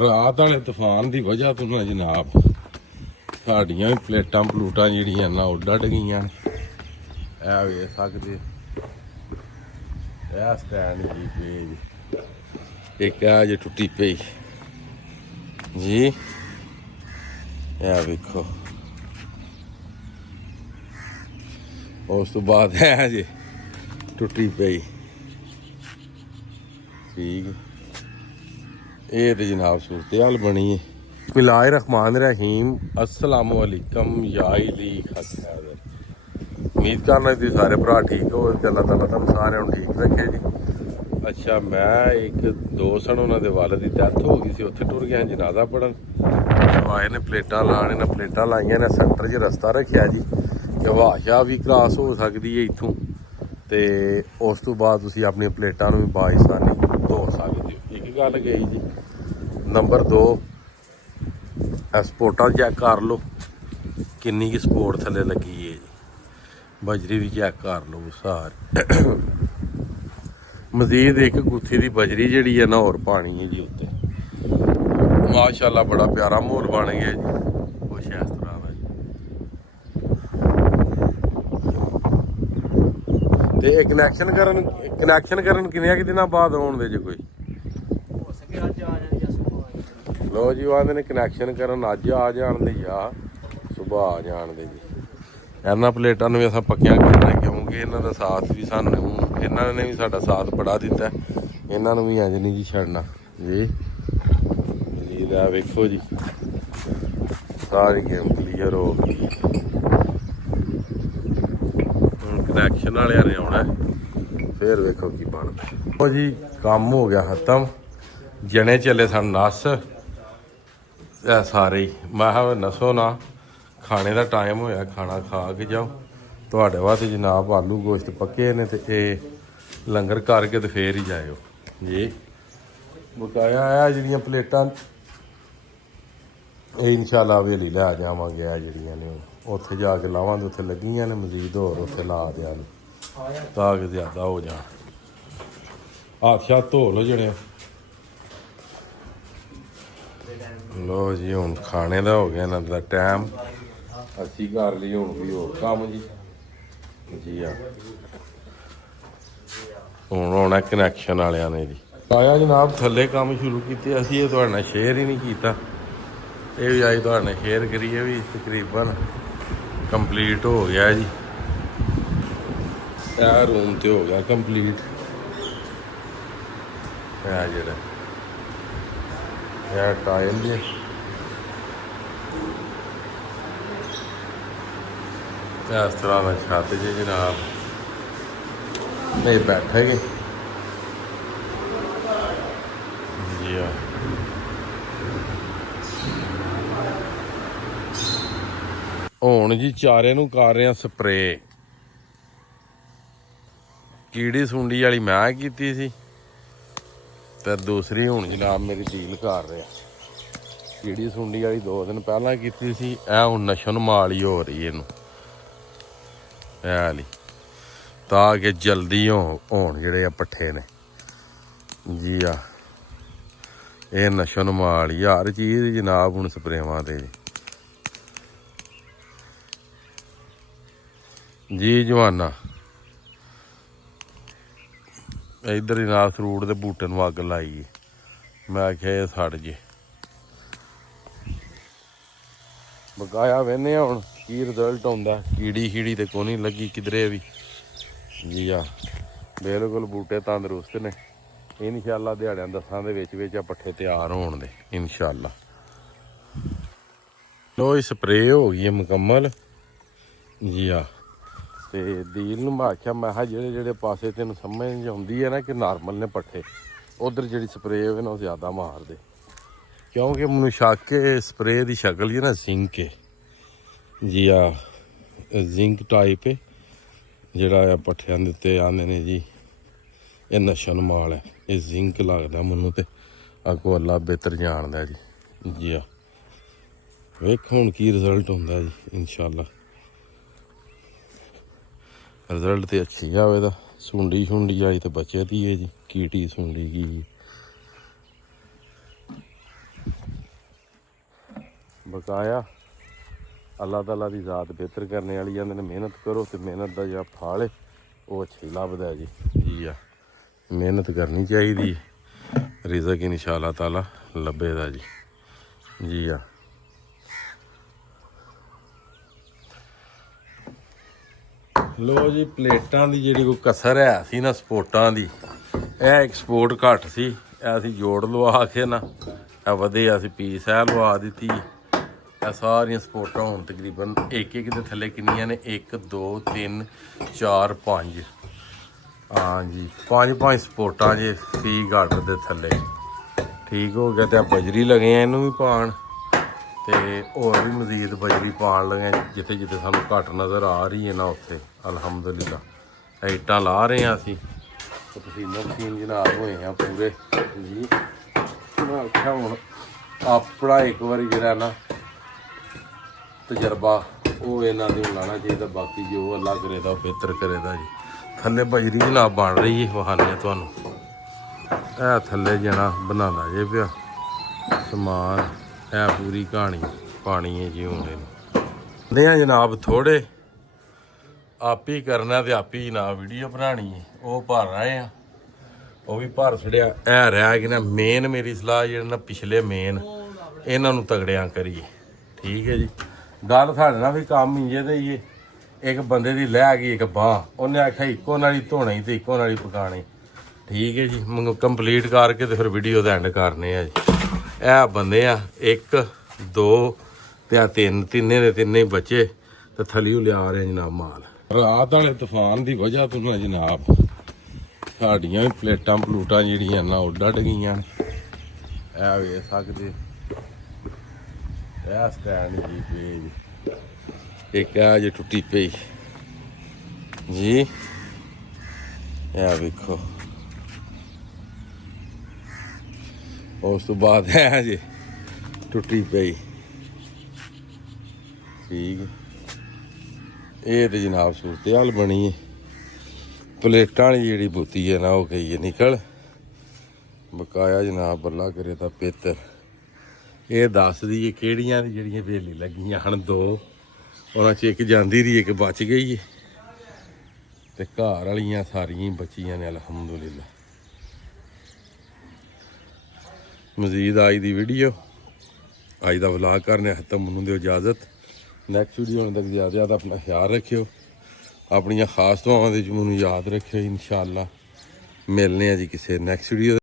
ਰਾਤ वाले तूफान की वजह तो ना जनाब साड़ियां प्लेटां प्लूटां जिहड़ियां ना उड्ड गईयां ऐ वेख सकदे ऐ स्टैंड जी पे एक आ जे टुटी पई जी ऐ वेखो उस तो बाद है जे टुटी पई ठीक ये तो जनाब सूरत हाल बनी है। बिस्मिल्लाहिर रहमानिर रहीम अस्सलाम वालेकुम या इली खैर उम्मीद करना तुम सारे भरा ठीक हो अल्लाह ताला तुम सारे ठीक रखे जी। अच्छा मैं एक दोस्त हैं उन्होंने वाले की डैथ हो गई सी उत्थे टुर गया जनाजा पढ़न आए ने प्लेटां लाने ने प्लेटां लाइया ने सेंटर च रस्ता रखा जी कि हवा शाह भी क्रॉस हो सकती है इत्थों तो उस तो बाद तुसीं अपनी प्लेटां भी बाआसानी धो सकते हो। एक गल गई जी नंबर 2 स्पोर्टां चैक कर लो किन्नी की स्पोर्ट थले लगी है जी बजरी भी चैक कर लो सारी मजीद एक गुत्थी की बजरी जी है ना और पानी है जी उत्ते माशाअल्लाह बड़ा प्यारा माहौल बन गया जी कुछ इस तरह का जी। तो कनैक्शन करन किन्ने दिनों बाद आउण दे जी कोई लो जी आते ने कनैक्शन करन अज आ जान दे या सुबह आ जान दे जी। इन्होंने प्लेटां भी असां पक्कियां करना क्योंकि इन्हों का साथ भी सानू इन्होंने भी साडा साथ बड़ा दिता इन्होंने भी इंज नहीं जी छड़ना जी जी लै वेखो जी सारी गेम क्लीयर हो गई हुण कनैक्शन वाले ने आना फिर वेखो की बनदा जी। काम हो गया खत्म जने चले सन नस सारे ही मैं नसो ना खाने का टाइम होया खाना खा के जाओ तुहाडे वास्ते जनाब आलू गोश्त पक्के ने तो ये लंगर करके तो फिर ही जाओ जी। बकाया है जिहड़ियां प्लेटां ये इंशाल्लाह हवेली लै जावांगे जिहड़ियां ने उत्थे जाके लावांगे उत्थे लगियां ने मजीद होर उत्थे ला देआंगे ताकि ज़्यादा हो जाए हाथ शाथ धो लो जने लो जी हुण खाने का हो गया इन्हां दा टाइम असी कर ली हुण भी होर कम्म जी जी हाँ हुण आना कनैक्शन वालियां ने जी आया जनाब थल्ले काम शुरू किए असी ये तुहाडे नाल शेयर ही नहीं किया ये भी अज तुहाडे नाल शेयर करिए भी तकरीबन कंप्लीट हो गया जी। यह रूम तो हो गया कंप्लीट जरा यह टाइल जी इस तरह का छत जी जनाब नहीं बैठे गए जी हाँ हुण जी चारे नूं कर रहे हैं स्प्रे कीड़ी सुंडी वाली मैं कीती सी ते दूसरी हुण जनाब मेरी डील कर रहे कीड़ी सुंडी वाली 2 दिन पहला कीती सी ऐ हुण नशो नमाल ही हो रही इनू ऐली ताकि जल्दी होण जिहड़े पट्ठे ने जी आ ये नशो नमाल ही हर चीज़ जनाब हुण स्प्रेवां ते जी जवाना इधर ही नाल फ्रूट के बूटे नूं अग लाई मैं आख्या ये सड़ जे बकाया वेने हुण की रिजल्ट आउंदा कीड़ी शीड़ी ते कोई नहीं लगी किधरे भी जी हाँ बिल्कुल बूटे तंदरुस्त ने इंशाअल्लाह दिहाड़ियां 10 दे विच पट्ठे तैयार होण दे इंशाअल्लाह। लो स्प्रे हो गई है मुकम्मल जी हाँ तो डील नूं मैं आख्या मैं जेह्ड़े जेह्ड़े पासे तेन समझ आउंदी है ना कि नॉर्मल ने पट्ठे उधर जी स्प्रे होवे ना ज़्यादा मार दे क्योंकि मैनूं शक है स्प्रे की शक्ल ही ना जिंक है जी हाँ जिंक टाइप है जिहड़ा पट्ठियां दे उत्ते आंदे ने जी ये नशा नमाल है ये जिंक लगदा मैनूं ते अगों अल्लाह बेहतर जानदा जी जी हाँ वेख हुण की रिजल्ट हुंदा जी इंशाअल्लाह रिजल्ट तो अच्छी आवे दा सुंडी शुंडी आई तो बचे दी है जी कीटी सुंडी की ਬਕਾਇਆ ਅੱਲਾਹ ਤਾਲਾ ਦੀ ਜ਼ਾਤ ਬਿਹਤਰ ਕਰਨੇ ਵਾਲੀ ਜਾਂਦੇ ਨੇ। ਮਿਹਨਤ ਕਰੋ ਤੇ ਮਿਹਨਤ ਦਾ ਜਿਹੜਾ ਫਲ ਹੈ ਉਹ ਅੱਛਾ ਹੀ ਲੱਭਦਾ ਜੀ। ਜੀ ਆ ਮਿਹਨਤ ਕਰਨੀ ਚਾਹੀਦੀ, ਰਿਜ਼ਕ ਇਨਸ਼ਾਅੱਲਾਹ ਤਾਲਾ ਲੱਭੇਗਾ ਜੀ। ਜੀ ਆ ਲੋ ਜੀ, ਪਲੇਟਾਂ ਦੀ ਜਿਹੜੀ ਕੋਈ ਕਸਰ ਹੈ ਸੀ ਨਾ ਸਪੋਰਟਾਂ ਦੀ, ਇਹ ਐਕਸਪੋਰਟ ਘੱਟ ਸੀ, ਇਹ ਅਸੀਂ ਜੋੜ ਲਵਾ ਕੇ ਨਾ ਇਹ ਵਧੇ ਅਸੀਂ ਪੀਸ ਇਹ ਲਵਾ ਦਿੱਤੀ। ਇਹ ਸਾਰੀਆਂ ਸਪੋਰਟਾਂ ਹੁਣ ਤਕਰੀਬਨ ਇੱਕ ਇੱਕ ਦੇ ਥੱਲੇ ਕਿੰਨੀਆਂ ਨੇ, 1 2 3 4 5, ਹਾਂਜੀ 5 ਸਪੋਰਟਾਂ ਜੇ ਫੀ ਘੱਟ ਦੇ ਥੱਲੇ। ਠੀਕ ਹੋ ਗਿਆ। ਤੇ ਆ ਬਜਰੀ ਲਗੇ ਆ ਇਹਨੂੰ ਵੀ ਪਾਣ, ਤੇ ਹੋਰ ਵੀ ਮਜ਼ੀਦ ਬਜਰੀ ਪਾਣ ਲਗੇ ਜਿੱਥੇ ਜਿੱਥੇ ਸਾਨੂੰ ਘੱਟ ਨਜ਼ਰ ਆ ਰਹੀ ਹੈ ਨਾ ਉੱਥੇ ਅਲਹਮਦੁਲਿਲਾ ਇੱਟਾਂ ਲਾ ਰਹੇ ਹਾਂ ਅਸੀਂ। ਪਸੀਨਾ ਪਸੀਨ ਜਨਾਬ ਹੋਏ ਆ ਪੂਰੇ ਜੀ। ਮੈਂ ਆਖਿਆ ਹੁਣ ਆਪਣਾ ਇੱਕ ਵਾਰੀ ਜਿਹੜਾ ਨਾ ਤਜਰਬਾ ਉਹ ਇਹਨਾਂ ਦੇ ਲਾਣਾ ਚਾਹੀਦਾ, ਬਾਕੀ ਜੋ ਅੱਲਾ ਕਰੇਦਾ ਉਹ ਬਿਹਤਰ ਕਰੇਦਾ ਜੀ। ਥੱਲੇ ਬਜਰੀ ਜਨਾਬ ਬਣ ਰਹੀ ਹੈ, ਵਹਾਨੇ ਤੁਹਾਨੂੰ ਇਹ ਥੱਲੇ ਜਾਣਾ ਬਣਾਉਂਦਾ ਜੇ ਪਿਆ ਸਮਾਨ। ਇਹ ਪੂਰੀ ਕਹਾਣੀ ਪਾਣੀ ਹੈ ਜੀ ਹੁੰਦੇ ਨੇ ਆ ਜਨਾਬ। ਥੋੜੇ ਆਪ ਹੀ ਕਰਨਾ ਤੇ ਆਪ ਹੀ ਜਨਾਬ ਵੀਡੀਓ ਬਣਾਉਣੀ ਹੈ। ਉਹ ਭਰ ਰਹੇ ਆ, ਉਹ ਵੀ ਭਰ ਛੜਿਆ। ਇਹ ਰਹਿ ਗਿਆ ਨਾ ਮੇਨ, ਮੇਰੀ ਸਲਾਹ ਜਿਹੜਾ ਨਾ ਪਿਛਲੇ ਮੇਨ ਇਹਨਾਂ ਨੂੰ ਤਗੜਿਆਂ ਕਰੀਏ। ਠੀਕ ਹੈ ਜੀ। ਗੱਲ ਸਾਡੇ ਨਾਲ ਵੀ ਕੰਮ ਇੰਜੇ ਦੇ ਹੀ ਹੈ। ਇੱਕ ਬੰਦੇ ਦੀ ਲੈ ਗਈ ਇੱਕ ਬਾਂਹ, ਉਹਨੇ ਆਖਿਆ ਇੱਕੋ ਨਾਲ ਹੀ ਧੋਣੀ ਤੇ ਇੱਕੋ ਨਾਲ ਹੀ ਪਕਾਣੀ। ਠੀਕ ਹੈ ਜੀ। ਕੰਪਲੀਟ ਕਰਕੇ ਤੇ ਫਿਰ ਵੀਡੀਓ ਦਾ ਐਂਡ ਕਰਨੇ ਆ ਜੀ। ਇਹ ਬੰਦੇ ਆ 1 2 ਤੇ ਆ 3, ਤਿੰਨੇ ਦੇ ਤਿੰਨੇ ਹੀ ਬੱਚੇ ਤੇ ਥਲੀਓ ਲਿਆ ਰਹੇ ਜਨਾਬ ਮਾਲ। ਰਾਤ ਵਾਲੇ ਤੂਫਾਨ ਦੀ ਵਜ੍ਹਾ ਤੋਂ ਨਾ ਜਨਾਬ ਸਾਡੀਆਂ ਵੀ ਪਲੇਟਾਂ ਪਲੂਟਾਂ ਜਿਹੜੀਆਂ ਨਾ ਉਹ ਡੱਡ ਗਈਆਂ ਨੇ। ਇਹ ਵੇਖ ਸਕਦੇ ਇਹ ਸਟੈਂਡ ਜੀ ਪਈ ਜੀ, ਇੱਕ ਆ ਜੇ ਟੁੱਟੀ ਪਈ ਜੀ। ਇਹ ਵੇਖੋ, ਉਸ ਤੋਂ ਬਾਅਦ ਹੈ ਜੀ ਟੁੱਟੀ ਪਈ। ਠੀਕ, ਇਹ ਤੇ ਜਨਾਬ ਸੂਰਤ ਹਾਲ ਬਣੀ ਹੈ। ਪਲੇਟਾਂ ਵਾਲੀ ਜਿਹੜੀ ਬੁੱਤੀ ਹੈ ਨਾ ਉਹ ਗਈ ਹੈ ਨਿਕਲ। ਬਕਾਇਆ ਜਨਾਬ ਅੱਲਾ ਕਰੇ ਤਾਂ ਪਿੱਤਰ। ਇਹ ਦੱਸਦੀ ਹੈ ਕਿਹੜੀਆਂ ਦੀ ਜਿਹੜੀਆਂ ਵੇਲੀ ਲੱਗੀਆਂ ਹਨ 2, ਉਹਨਾਂ 'ਚ ਇੱਕ ਜਾਂਦੀ ਰਹੀ, ਇੱਕ ਬਚ ਗਈ ਹੈ ਤੇ ਘਰ ਵਾਲੀਆਂ ਸਾਰੀਆਂ ਹੀ ਬਚੀਆਂ ਨੇ ਅਲਹਮਦੁਲਿਲਾ। ਮਜ਼ੀਦ ਅੱਜ ਦੀ ਵੀਡੀਓ, ਅੱਜ ਦਾ ਵਲਾਗ ਕਰਨੇ ਖਤਮ। ਮੈਨੂੰ ਦਿਓ ਇਜਾਜ਼ਤ। ਨੈਕਸਟ ਵੀਡੀਓ ਹੋਣ ਤੱਕ ਜ਼ਿਆਦਾ ਆਪਣਾ ਖਿਆਲ ਰੱਖਿਓ, ਆਪਣੀਆਂ ਖਾਸ ਦੁਆਵਾਂ ਦੇ ਵਿੱਚ ਮੈਨੂੰ ਯਾਦ ਰੱਖਿਓ। ਇਨਸ਼ਾਅੱਲਾ ਮਿਲਨੇ ਆ ਜੀ ਕਿਸੇ ਨੈਕਸਟ ਵੀਡੀਓ।